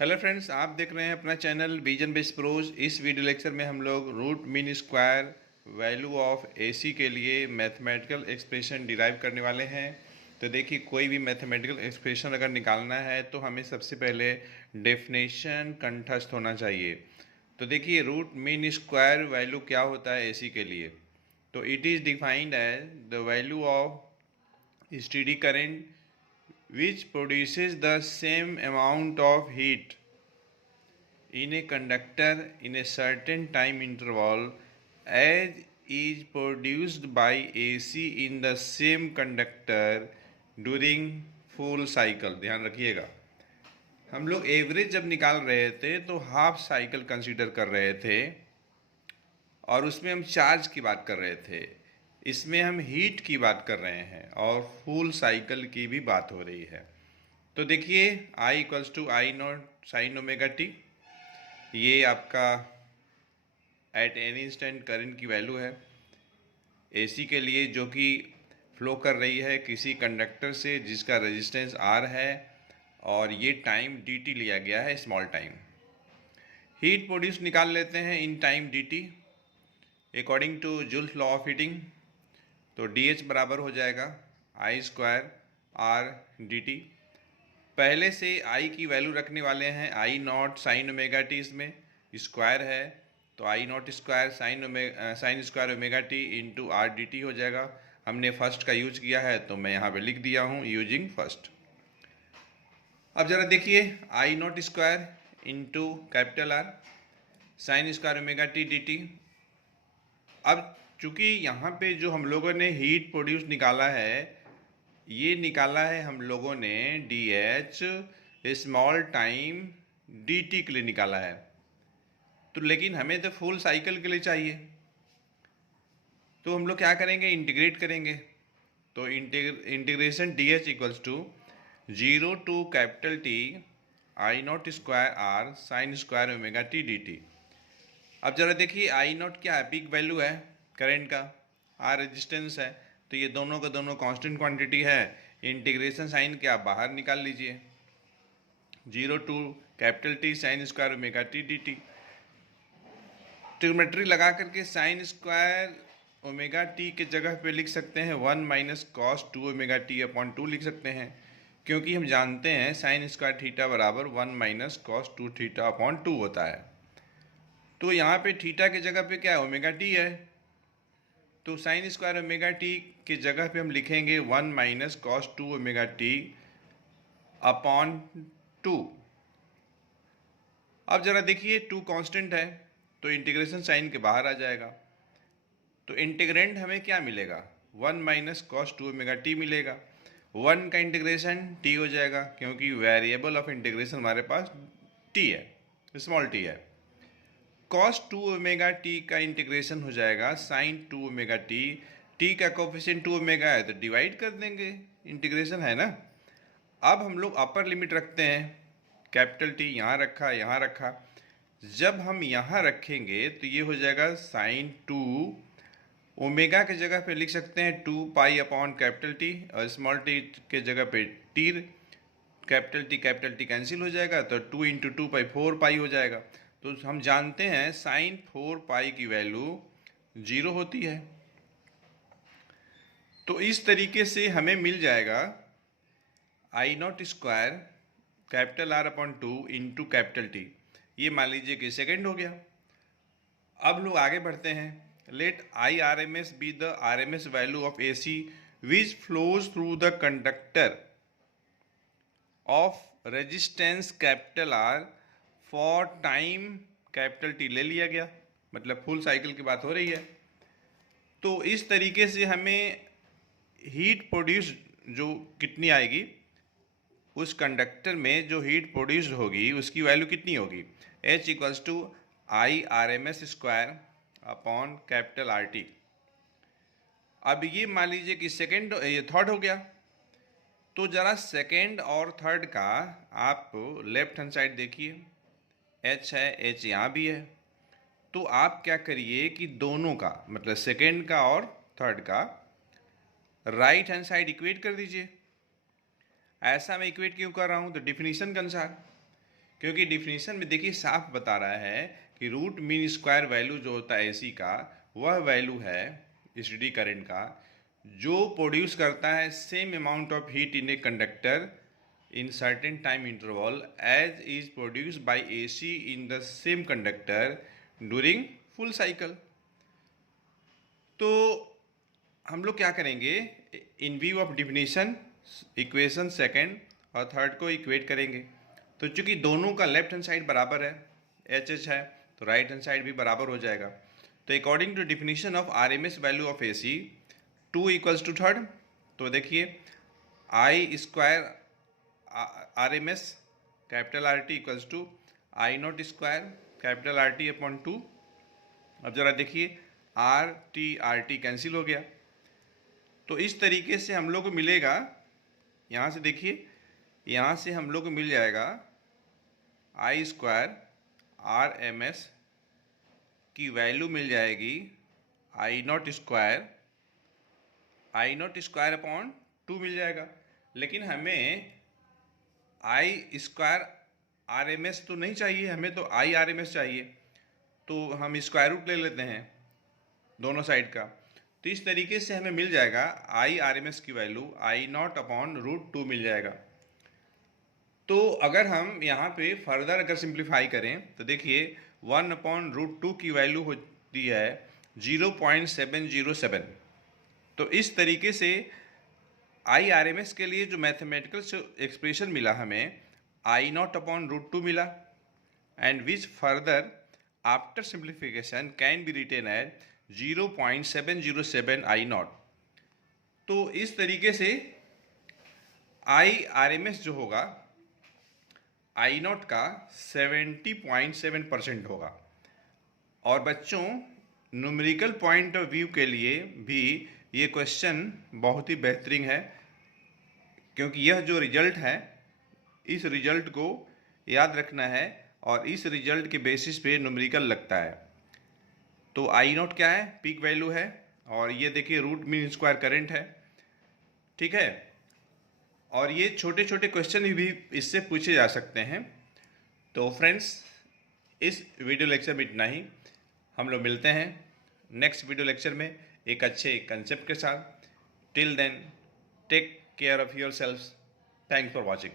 Hello friends, आप देख रहे हैं अपना चैनल विजन बेस प्रोज। इस वीडियो लेक्चर में हम लोग root mean square value of AC के लिए मैथमेटिकल एक्सप्रेशन डिराइव करने वाले हैं। तो देखिए, कोई भी मैथमेटिकल एक्सप्रेशन अगर निकालना है तो हमें सबसे पहले डेफिनेशन कंठस्थ होना चाहिए। तो देखिए, रूट मीन स्क्वायर वैल्यू क्या होता है एसी के लिए। तो it is defined as the value of steady current which produces the same amount of heat in a conductor in a certain time interval as is produced by AC in the same conductor during full cycle। ध्यान रखिएगा, हम लोग average जब निकाल रहे थे तो half cycle consider कर रहे थे और उसमें हम चार्ज की बात कर रहे थे। इसमें हम हीट की बात कर रहे हैं और फुल साइकिल की भी बात हो रही है। तो देखिए, I equals to I not sine omega t, ये आपका एट एनी इंस्टेंट करंट की वैल्यू है एसी के लिए, जो कि फ्लो कर रही है किसी कंडक्टर से जिसका रेजिस्टेंस आर है और ये टाइम डी टी लिया गया है, स्मॉल टाइम। हीट प्रोड्यूस निकाल लेते हैं in time d t according to Joule's law of heating. तो डी एच बराबर हो जाएगा I square R d t. पहले से आई की वैल्यू रखने वाले हैं I not sine omega t, इसमें स्क्वायर है तो I not square sine square omega t into R d t हो जाएगा। हमने फर्स्ट का यूज किया है तो मैं यहाँ पे लिख दिया हूँ यूजिंग फर्स्ट। अब ज़रा देखिए, I not square into capital R sine square omega t d t. अब चूंकि यहाँ पे जो हम लोगों ने हीट प्रोड्यूस निकाला है, ये निकाला है हम लोगों ने D H small time d T के लिए निकाला है। तो लेकिन हमें तो फुल साइकिल के लिए चाहिए, तो हम लोग क्या करेंगे, इंटीग्रेट करेंगे। तो integration d h equals to 0 to capital T I not square R sine square omega t d t. अब ज़रा देखिए, आई नॉट क्या है, पीक वैल्यू है करंट का, आर रेजिस्टेंस है, तो ये दोनों का दोनों कांस्टेंट क्वांटिटी है। इंटीग्रेशन साइन क्या बाहर निकाल लीजिए, 0 to capital T sine square omega t d t. Trigonometry लगा करके साइन स्क्वायर ओमेगा टी के जगह पे लिख सकते हैं 1 minus cos 2 omega T upon 2 लिख सकते हैं, क्योंकि हम जानते हैं साइन स्क्वायर थीटा बराबर 1 माइनस कॉस 2 थीटा अपॉन 2 होता है। तो यहाँ पे थीटा के जगह पे क्या है, ओमेगा टी है, तो साइन स्क्वायर ओमेगा टी के जगह पे हम लिखेंगे 1 minus cos 2 omega T upon 2। अब जरा देखिए, 2 कांस्टेंट है तो इंटीग्रेशन साइन के बाहर आ जाएगा, तो इंटीग्रेंड हमें क्या मिलेगा, 1 माइनस कॉस 2 ओमेगा टी मिलेगा। 1 का इंटीग्रेशन टी हो जाएगा, क्योंकि वेरिएबल ऑफ इंटीग्रेशन हमारे पास टी है, स्मॉल टी है। कॉस 2 ओमेगा टी का इंटीग्रेशन हो जाएगा साइन 2 ओमेगा टी। टी का कोफिशिएंट 2 ओमेगा है तो डिवाइड कर देंगे, इंटीग्रेशन है ना। अब हम लोग अपर लिमिट रखते हैं, कैपिटल टी यहाँ रखा यहाँ रखा। जब हम यहाँ रखेंगे तो ये हो जाएगा साइन 2 ओमेगा के जगह पे लिख सकते हैं 2 पाई अपॉन कैपिटल टी, और स्मॉल टी के जगह पे टी, कैपिटल टी कैंसिल हो जाएगा तो 2 इंटू 2 पाई 4 पाई हो जाएगा। तो हम जानते हैं साइन 4 पाई की वैल्यू 0 होती है। तो इस तरीके से हमें मिल जाएगा I not square capital R upon 2 into capital T, ये मान लीजिए कि सेकेंड हो गया। अब लोग आगे बढ़ते हैं, let I R M S be the R M S value of A C which flows through the conductor of resistance capital R for time capital T ले लिया गया, मतलब फुल साइकिल की बात हो रही है। तो इस तरीके से हमें हीट प्रोड्यूस जो कितनी आएगी, उस कंडक्टर में जो हीट प्रोड्यूस होगी उसकी वैल्यू कितनी होगी, H equals to I R M S square upon capital R T. अब ये मान लीजिए कि सेकेंड, ये थर्ड हो गया, तो ज़रा सेकेंड और थर्ड का आप लेफ्ट हैंड साइड देखिए, H है, H यहाँ भी है। तो आप क्या करिए कि दोनों का, मतलब सेकेंड का और थर्ड का राइट हैंड साइड इक्वेट कर दीजिए। ऐसा मैं इक्वेट क्यों कर रहा हूँ, तो डिफिनीशन के अनुसार, क्योंकि डिफिनीशन में देखिए साफ बता रहा है कि रूट मीन स्क्वायर वैल्यू जो होता है एसी का, वह वैल्यू है स्टेडी करंट का जो प्रोड्यूस करता है same amount of heat in a conductor in certain time interval as is produced by AC in the same conductor during full cycle। तो हम लोग क्या करेंगे, इन view of definition equation second और थर्ड को इक्वेट करेंगे। तो चूंकि दोनों का लेफ्ट हैंड साइड बराबर है, एच एच है, तो राइट हैंड साइड भी बराबर हो जाएगा। तो according to definition of RMS value of AC 2 equals to third, तो देखिए I square RMS capital RT equals to I not square capital RT upon 2। अब जरा देखिए RT कैंसिल हो गया, तो इस तरीके से हम लोग को मिलेगा, यहाँ से देखिए, यहाँ से हम लोग को मिल जाएगा आई स्क्वायर RMS की वैल्यू मिल जाएगी आई नॉट स्क्वायर अपॉन 2 मिल जाएगा। लेकिन हमें आई स्क्वायर RMS तो नहीं चाहिए, हमें तो आई RMS चाहिए, तो हम स्क्वायर रूट ले लेते हैं दोनों साइड का। तो इस तरीके से हमें मिल जाएगा आई RMS की value I not upon root 2 मिल जाएगा। तो अगर हम यहाँ पे फर्दर अगर सिंप्लीफाई करें तो देखिए 1 अपॉन रूट 2 की वैल्यू होती है 0.707। तो इस तरीके से आई RMS के लिए जो मैथमेटिकल एक्सप्रेशन मिला हमें आई नॉट अपॉन रूट 2 मिला, and which further after simplification can be written at 0.707 I not. तो इस तरीके से आई RMS जो होगा आई नॉट का 70.7% होगा। और बच्चों न्यूमेरिकल पॉइंट ऑफ व्यू के लिए भी ये क्वेश्चन बहुत ही बेहतरीन है, क्योंकि यह जो रिजल्ट है इस रिजल्ट को याद रखना है और इस रिजल्ट के बेसिस पे न्यूमेरिकल लगता है। तो आई नॉट क्या है, पीक वैल्यू है, और ये देखिए रूट मीन स्क्वायर करंट है, ठीक है। और ये छोटे छोटे क्वेश्चन भी इससे पूछे जा सकते हैं। तो फ्रेंड्स इस वीडियो लेक्चर में इतना ही, हम लोग मिलते हैं नेक्स्ट वीडियो लेक्चर में एक अच्छे कंसेप्ट के साथ। Till then take care of yourselves. Thanks for watching.